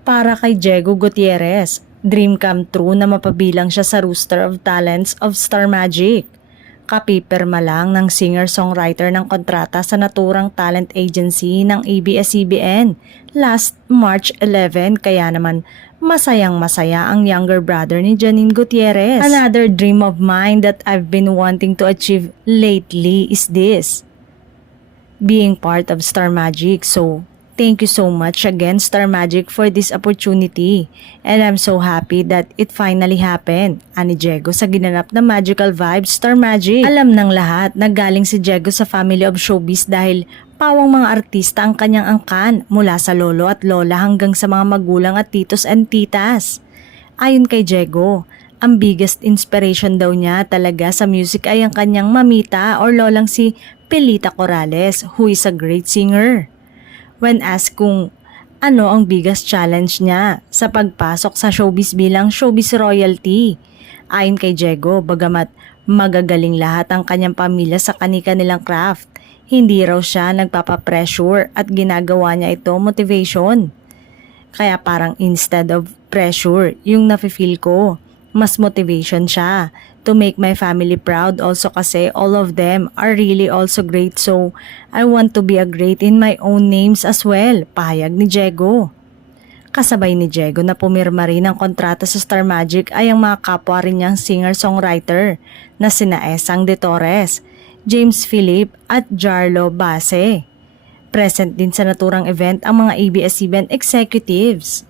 Para kay Diego Gutierrez, dream come true na mapabilang siya sa roster of talents of Star Magic. Kapipirma lang ng singer-songwriter ng kontrata sa naturang talent agency ng ABS-CBN last March 11, kaya naman masayang-masaya ang younger brother ni Janine Gutierrez. Another dream of mine that I've been wanting to achieve lately is this: being part of Star Magic. So, thank you so much again, Star Magic, for this opportunity. And I'm so happy that it finally happened. Ani Diego sa ginanap na Magical Vibes Star Magic. Alam ng lahat na galing si Diego sa family of showbiz dahil pawang mga artista ang kanyang angkan mula sa lolo at lola hanggang sa mga magulang at titos and titas. Ayon kay Diego, ang biggest inspiration daw niya talaga sa music ay ang kanyang mamita or lolang si Pilita Corrales, who is a great singer. When asked kung ano ang biggest challenge niya sa pagpasok sa showbiz bilang showbiz royalty, ayon kay Diego, bagamat magagaling lahat ang kanyang pamilya sa kani-kanilang craft, hindi raw siya nagpapapressure at ginagawa niya ito motivation. Kaya parang instead of pressure, yung nafe-feel ko, mas motivation siya to make my family proud also kasi all of them are really also great, so I want to be a great in my own names as well, pahayag ni Diego. Kasabay ni Diego na pumirma rin ng kontrata sa Star Magic ay ang mga kapwa rin niyang singer-songwriter na sina Esang De Torres, James Philip at Jarlo Base. Present din sa naturang event ang mga ABS-CBN executives.